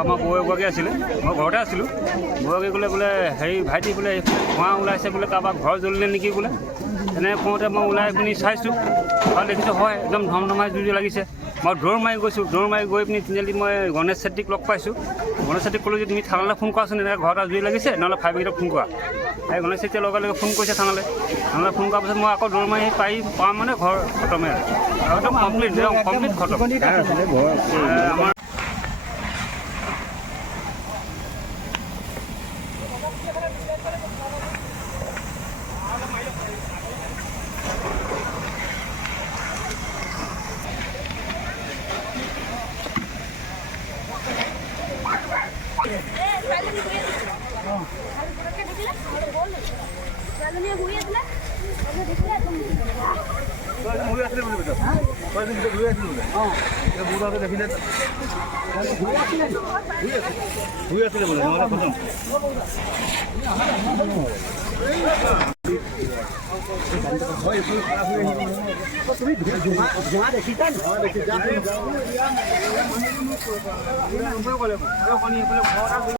আমাৰ বৌ এগৰাকী আছিলে, মই ঘৰতে আছিলোঁ। বৌকে ক'লে বোলে হেৰি ভাইটি বোলে ধোঁৱা ওলাইছে বোলে, কাৰোবাৰ ঘৰ জ্বলিলে নেকি বোলে। তেনেকৈ কওঁতে মই ওলাই পিনি চাইছোঁ আৰু দেখিছোঁ হয় একদম ধমধমাই জুই লাগিছে। মই দৌৰ মাৰি গৈছোঁ, দৌৰ মাৰি গৈ পিনি তিনিআলি মই গণেশ চেত্ৰীক লগ পাইছোঁ। গণেশ চেত্ৰীক ক'লোঁ যে তুমি থানালৈ ফোন কৰাচোন, এনেকৈ ঘৰত জুই লাগিছে, নহ'লে ফায়াৰ ব্ৰিগেডক ফোন কৰা। এই গণেশ চেত্ৰীয়ে লগে লগে ফোন কৰিছে থানালৈ ফোন কৰাৰ পাছত মই আকৌ দৌৰ মাৰি পাম মানে ঘৰ খতমে আৰু একদম কমপ্লিট খতম। আমাৰ তুমি